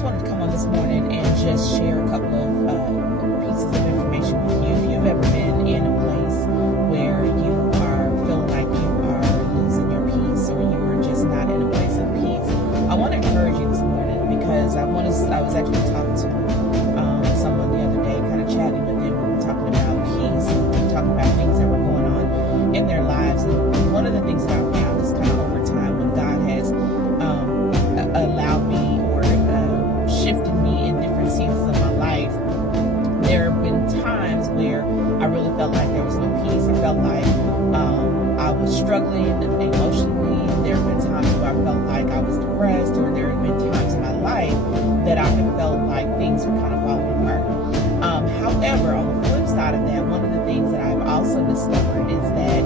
just wanted to come on this morning and just share a couple of pieces of information with you. If you've ever been in a place where you are feeling like you are losing your peace, or you are just not in a place of peace, I want to encourage you this morning, because I was actually talking to someone the other day, kind of chatting with them. We were talking about peace, and we were talking about things that were going on in their lives. And one of the things that I found is kind of over time, when God has allowed me or shifted me in different seasons of my life, there have been times where I really felt like there was no peace. I felt like I was struggling emotionally. There have been times where I felt like I was depressed, or there have been times in my life that I have felt like things were kind of falling apart. However, on the flip side of that, one of the things that I've also discovered is that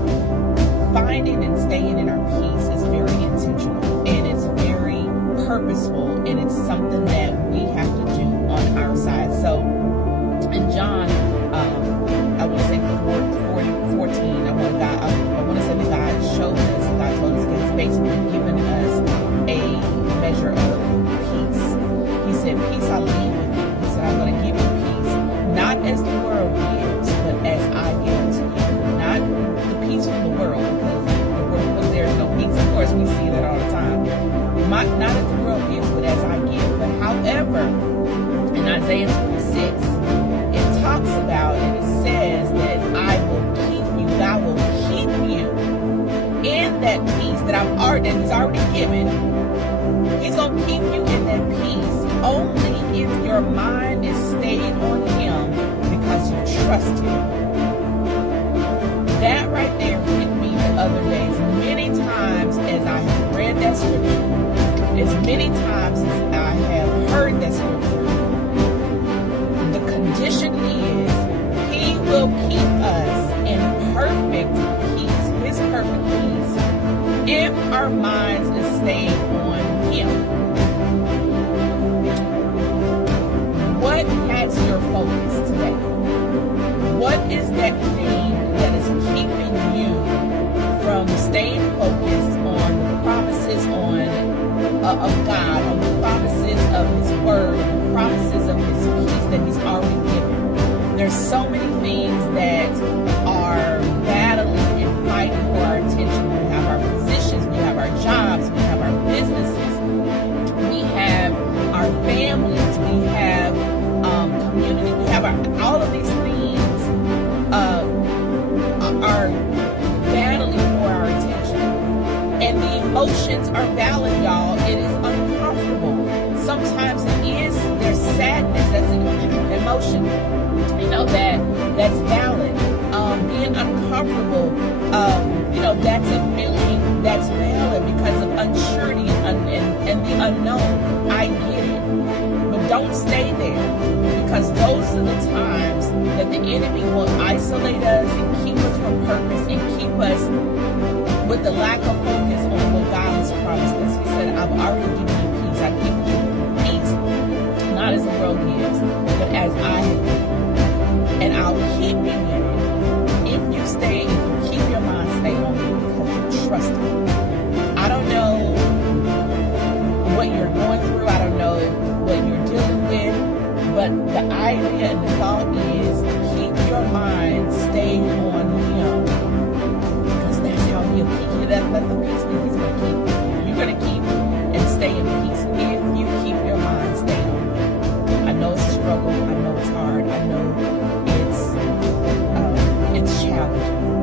finding and staying in our peace is very intentional, and it's very purposeful, and it's something that we have to do on our side. So in John, I want to say 14, I want to say that God showed us, God told us that He's basically given us a measure of peace. He said, peace I leave with you. He said, I'm going to give you peace, not as the world gives, but as I give to you. Not the peace from the world, because the world, there's no peace. Of course, we see that all the time. Not as the world gives, but as I give. But however, in Isaiah 26, it talks about, and it says that I will keep you, God will keep you in that peace that He's already given. He's going to keep you in that peace only if your mind is stayed on Him, because you trust Him. That right there hit me the other days. Many times as I have read that scripture, as many times as I have heard that scripture, the condition is He will keep us in perfect peace, His perfect peace, if our minds is stayed on Him. What has your focus today? What is that thing that is keeping you from staying focused on the promises of God, on the promises of His Word, the promises of His peace that He's already given? There's so many things that are battling and fighting for our attention. We have our positions, we have our jobs, we have our businesses, we have our families, we have community, we have all of these things are battling for our attention. And the emotions are valid, y'all. It is uncomfortable. Sometimes there's sadness, that's an emotion. You know, that's valid. Being uncomfortable, that's a feeling that's valid because of uncertainty and the unknown. I get it. But don't stay there, because those are the times that the enemy will isolate us and keep us from purpose, and keep us with the lack of focus on what God has promised us. He said, I've already given you peace. I give you peace, not as the world gives, but as I have given you. And I'll keep you in it if you keep your mind stayed on me, because you trust me. I don't know what you're going through. I don't know what you're dealing with. But the idea and the thought is, keep your mind stayed on Him, because that's how He'll keep you. Let the peace be. He's going to keep you. You're going to keep and stay in peace if you keep your mind stayed on Him. I know it's a struggle. I know it's hard. I know it's challenging.